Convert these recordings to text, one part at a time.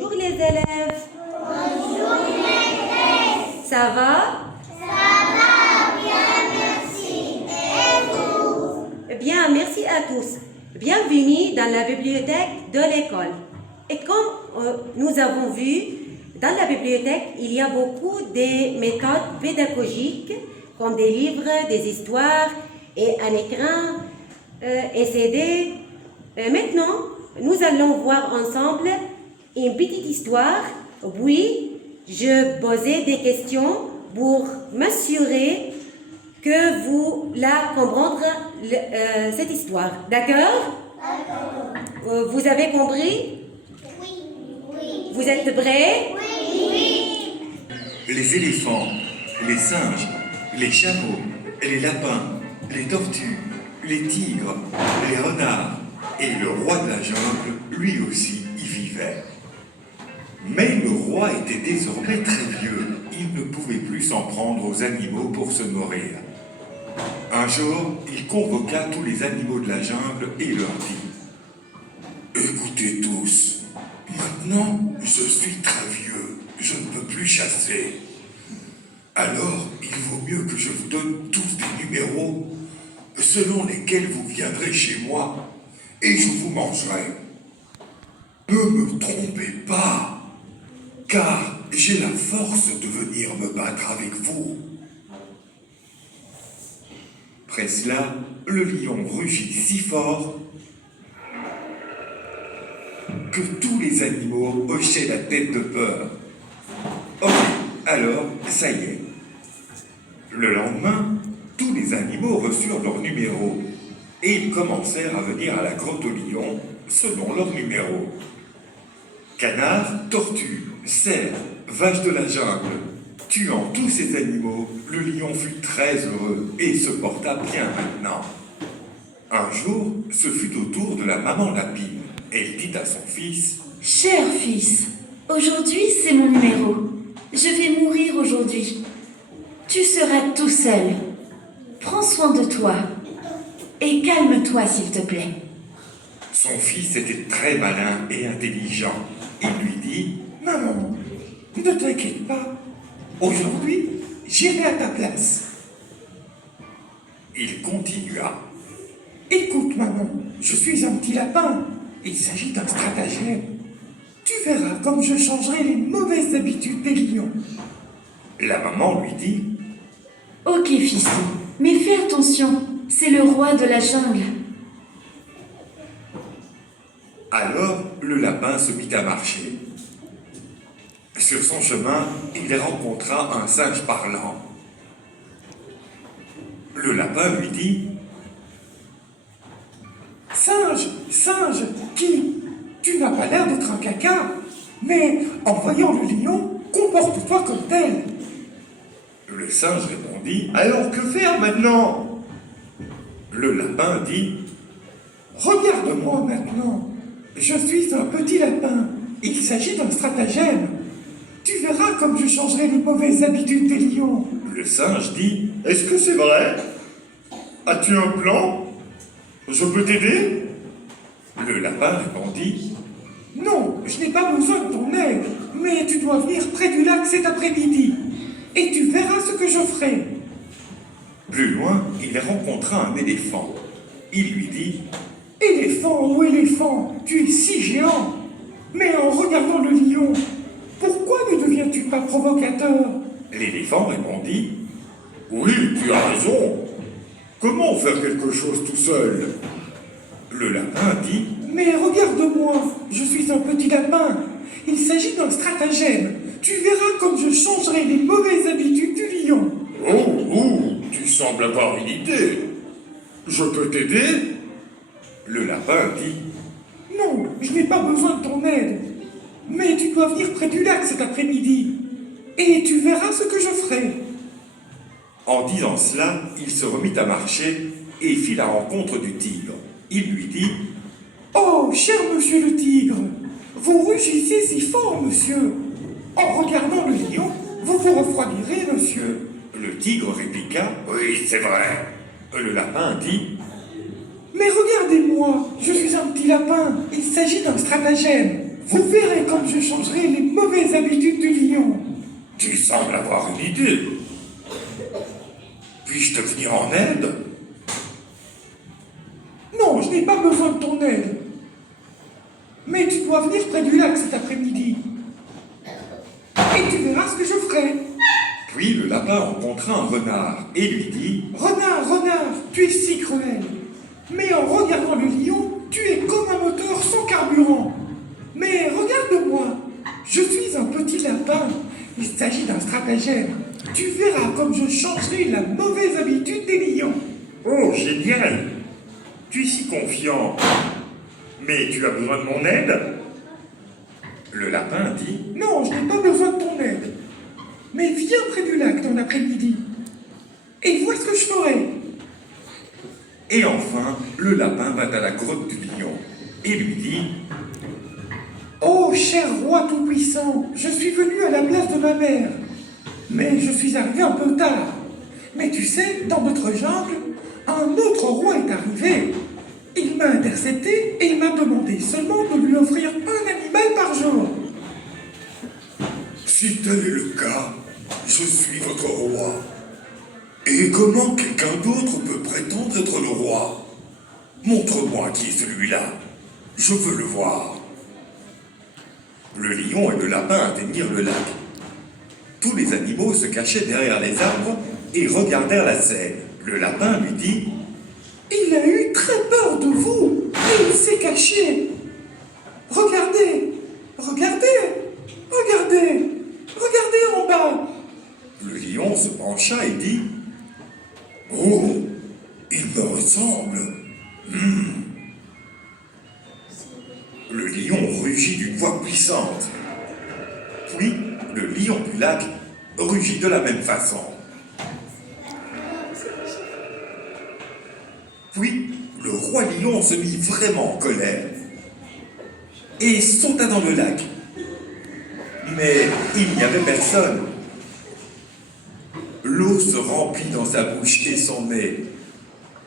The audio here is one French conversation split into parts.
Bonjour les élèves. Bonjour maîtresse. Ça va? Ça va bien, merci. Et vous? Bien, merci à tous. Bienvenue dans la bibliothèque de l'école. Et comme nous avons vu, dans la bibliothèque, il y a beaucoup de méthodes pédagogiques, comme des livres, des histoires et un écran et CD. Maintenant, nous allons voir ensemble une petite histoire. Oui, je posais des questions pour m'assurer que vous la comprendre cette histoire. D'accord? D'accord. Vous avez compris? Oui. Oui. Vous êtes prêts? Oui. Les éléphants, les singes, les chameaux, les lapins, les tortues, les tigres, les renards et le roi de la jungle, lui aussi, y vivait. Mais le roi était désormais très vieux. Il ne pouvait plus s'en prendre aux animaux pour se nourrir. Un jour, il convoqua tous les animaux de la jungle et leur dit: Écoutez tous, maintenant je suis très vieux, je ne peux plus chasser. Alors, il vaut mieux que je vous donne tous des numéros selon lesquels vous viendrez chez moi et je vous mangerai. Ne me trompez pas, car j'ai la force de venir me battre avec vous. Après cela, le lion rugit si fort que tous les animaux hochaient la tête de peur. Ok, alors, ça y est. Le lendemain, tous les animaux reçurent leur numéro et ils commencèrent à venir à la grotte au lion selon leur numéro. Canard, tortue, cerf, vache de la jungle. Tuant tous ces animaux, le lion fut très heureux et se porta bien maintenant. Un jour, ce fut au tour de la maman lapine. Elle dit à son fils: Cher fils, aujourd'hui c'est mon numéro. Je vais mourir aujourd'hui. Tu seras tout seul. Prends soin de toi. Et calme-toi s'il te plaît. Son fils était très malin et intelligent. Il lui dit: Maman, ne t'inquiète pas. Aujourd'hui, j'irai à ta place. Il continua: Écoute, maman, je suis un petit lapin. Il s'agit d'un stratagème. Tu verras comme je changerai les mauvaises habitudes des lions. La maman lui dit: Ok fiston, mais fais attention, c'est le roi de la jungle. Alors, le lapin se mit à marcher. Sur son chemin, il rencontra un singe parlant. Le lapin lui dit: Singe, singe, qui? Tu n'as pas l'air d'être un caca, mais en voyant le lion, comporte-toi comme tel. Le singe répondit: Alors que faire maintenant? Le lapin dit: Regarde-moi maintenant. Je suis un petit lapin. Il s'agit d'un stratagème. Tu verras comme je changerai les mauvaises habitudes des lions. Le singe dit: Est-ce que c'est vrai? As-tu un plan? Je peux t'aider? Le lapin répondit: Non, je n'ai pas besoin de ton aide, mais tu dois venir près du lac cet après-midi, et tu verras ce que je ferai. Plus loin, il rencontra un éléphant. Il lui dit: Éléphant, oh éléphant, tu es si géant. Mais en regardant le lion, pourquoi ne deviens-tu pas provocateur? L'éléphant répondit: Oui, tu as raison. Comment faire quelque chose tout seul? Le lapin dit: Mais regarde-moi, je suis un petit lapin. Il s'agit d'un stratagème. Tu verras comme je changerai les mauvaises habitudes du lion. Oh, tu sembles avoir une idée. Je peux t'aider? Le lapin dit: Non, je n'ai pas besoin de ton aide. Mais tu dois venir près du lac cet après-midi. Et tu verras ce que je ferai. En disant cela, il se remit à marcher et fit la rencontre du tigre. Il lui dit: Oh, cher monsieur le tigre, vous rugissez si fort, monsieur. En regardant le lion, vous vous refroidirez, monsieur. Le tigre répliqua: Oui, c'est vrai. Le lapin dit: Mais regardez-moi, je suis un petit lapin. Il s'agit d'un stratagème. Vous verrez comme je changerai d'habitude. Puis-je te venir en aide? Non, je n'ai pas besoin de ton aide. Mais tu dois venir près du lac cet après-midi. Et tu verras ce que je ferai. Puis le lapin rencontra un renard et lui dit: Renard, renard, tu es si cruel. Mais en regardant le lion, tu es comme un moteur sans carburant. Mais regarde-moi, je suis un petit lapin. Il s'agit d'un stratagème. Tu verras comme je changerai la mauvaise habitude des lions. Oh, génial! Tu es si confiant. Mais tu as besoin de mon aide? Le lapin dit: Non, je n'ai pas besoin de ton aide. Mais viens près du lac dans l'après-midi. Et vois ce que je ferai. Et enfin, le lapin va à la grotte du lion et lui dit: Oh, cher roi tout-puissant, je suis venu à la place de ma mère. Mais je suis arrivé un peu tard. Mais tu sais, dans notre jungle, un autre roi est arrivé. Il m'a intercepté et il m'a demandé seulement de lui offrir un animal par jour. Si tel est le cas, je suis votre roi. Et comment quelqu'un d'autre peut prétendre être le roi? Montre-moi qui est celui-là. Je veux le voir. Le lion et le lapin atteignirent le lac. Tous les animaux se cachaient derrière les arbres et regardèrent la scène. Le lapin lui dit: Il a eu très peur de vous et il s'est caché. Regardez, regardez, regardez, regardez en bas. Le lion se pencha et dit: Oh, il me ressemble. Le lion rugit d'une voix puissante. Puis, le lion du lac rugit de la même façon. Puis, le roi lion se mit vraiment en colère et sauta dans le lac. Mais il n'y avait personne. L'eau se remplit dans sa bouche et son nez.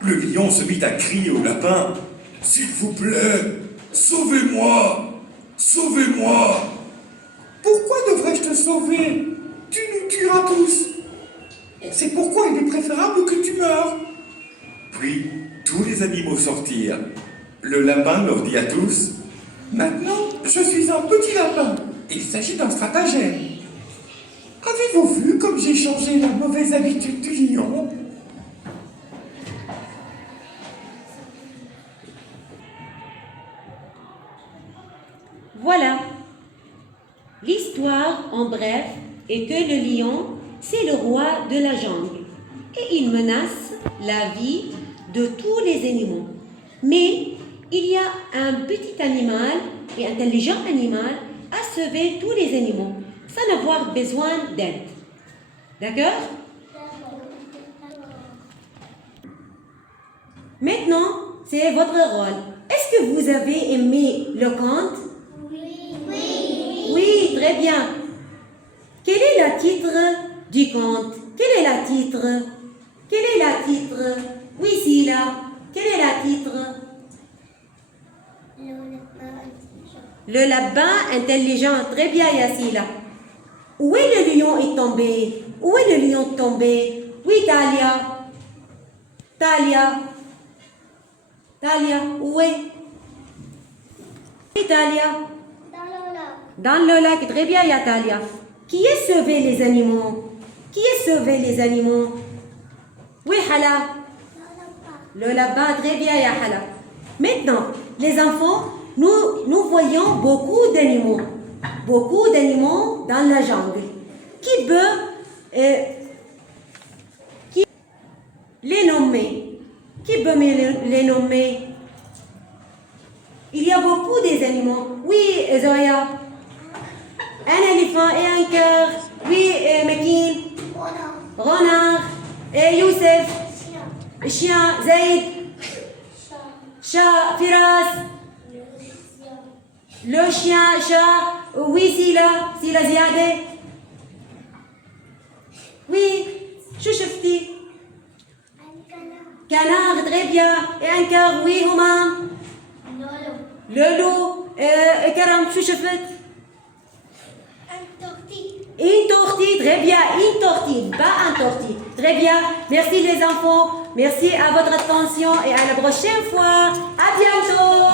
Le lion se mit à crier au lapin: S'il vous plaît, sauvez-moi! Sauvez-moi! Pourquoi devrais-je te sauver? Tu nous tueras tous. C'est pourquoi il est préférable que tu meures. Puis, tous les animaux sortirent. Le lapin leur dit à tous: Maintenant, je suis un petit lapin. Il s'agit d'un stratagème. Avez-vous vu comme j'ai changé la mauvaise habitude du lion? Voilà. L'histoire, en bref, est que le lion, c'est le roi de la jungle et il menace la vie de tous les animaux. Mais il y a un petit animal et intelligent animal à sauver tous les animaux sans avoir besoin d'aide. D'accord? Maintenant, c'est votre rôle. Est-ce que vous avez aimé le conte? Oui, très bien. Quel est le titre du conte? Quel est le titre? Quel est le titre? Oui, Sila. Quel est le titre? Le lapin intelligent. Très bien, Yassila. Où est le lion est tombé? Où est le lion tombé? Oui, Talia. Talia. Talia, où est? Oui, Talia. Dans le lac, très bien, Yatalia. Qui est sauvé les animaux? Qui est sauvé les animaux? Oui, Hala. Le lapin, très bien, ya Hala. Maintenant, les enfants, nous voyons beaucoup d'animaux. Beaucoup d'animaux dans la jungle. Qui peut les nommer? Qui peut les nommer? Il y a beaucoup des animaux. Oui, Zoya. Un éléphant et un cœur. Oui, Makin. Renard. Et Youssef. Chien. Zaid. Chat. Firas. Le chien. Chat. Oui, Sila. Sila Ziadeh. Oui. Chouchoufti. Canard. Très bien. Et un cœur. Oui, Humam. Le loup. Karam. Chouchoufet. Une tortue, très bien, une tortue. tortille, pas un tortille. Très bien. Merci les enfants. Merci à votre attention et à la prochaine fois. À bientôt.